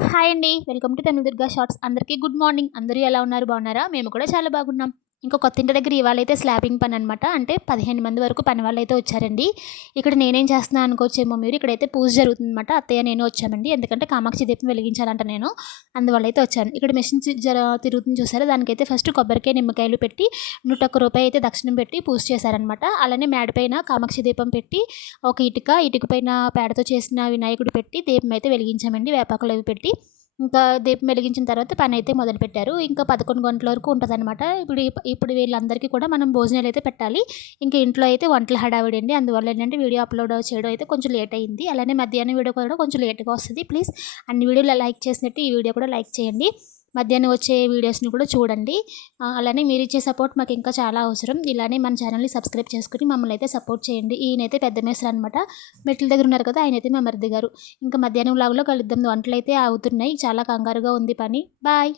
Hi అండి. Welcome to తను Durga shorts. అందరికీ గుడ్ మార్నింగ్. అందరూ ఎలా ఉన్నారు? బాగున్నారా? మేము కూడా చాలా బాగున్నాం. ఇంకో కొత్త ఇంటి దగ్గర ఇవాళైతే స్లాబింగ్ పని అనమాట. అంటే 15 మంది వరకు పని వాళ్ళైతే వచ్చారండి. ఇక్కడ నేనేం చేస్తున్నా అనుకోవచ్చేమో మీరు. ఇక్కడైతే పూజ జరుగుతుందన్నమాట. అత్తయ్య నేను వచ్చామండి. ఎందుకంటే కామాక్షి దీపం వెలిగించాలంట నేను. అందువల్ల అయితే వచ్చాను. ఇక్కడ మెషిన్ తిరుగుతుంది చూసారా? దానికైతే ఫస్ట్ కొబ్బరికాయ, నిమ్మకాయలు పెట్టి రూ. 101 అయితే దక్షిణం పెట్టి పూజ చేశారనమాట. అలానే మేడ పైన కామాక్షి దీపం పెట్టి ఒక ఇటుక పైన పేడతో చేసిన వినాయకుడు పెట్టి దీపం అయితే వెలిగించామండి. వేపాకులు అవి పెట్టి ఇంకా దీపం వెలిగించిన తర్వాత పనైతే మొదలుపెట్టారు. ఇంకా 11 గంటల వరకు ఉంటదనమాట. ఇప్పుడు వీళ్ళందరికీ కూడా మనం భోజనాలైతే పెట్టాలి. ఇంక ఇంట్లో అయితే వంటల హడావిడి అండి. అందువల్ల ఏంటంటే వీడియో అప్‌లోడ్ చేయడం అయితే కొంచెం లేట్ అయింది. అలానే మధ్యాహ్నం వీడియో కూడా కొంచెం లేట్‌గా వస్తది. ప్లీజ్ అన్ని వీడియోలు లైక్ చేసినట్టు ఈ వీడియో కూడా లైక్ చేయండి. మధ్యాహ్నం వచ్చే వీడియోస్‌ని కూడా చూడండి. అలానే మీరిచ్చే సపోర్ట్ మాకు ఇంకా చాలా అవసరం. ఇలానే మన ఛానల్‌ని సబ్స్క్రైబ్ చేసుకొని మమ్మల్ని అయితే సపోర్ట్ చేయండి. ఈయనైతే పెద్ద మేస్త్రి అనమాట. మెట్ల దగ్గర ఉన్నారు కదా! ఆయనైతే మా మరిది గారు. ఇంకా మధ్యాహ్నం వ్లాగ్‌లో కలుద్దాం. వంటలైతే అవుతున్నాయి. చాలా కంగారుగా ఉంది పని. బాయ్.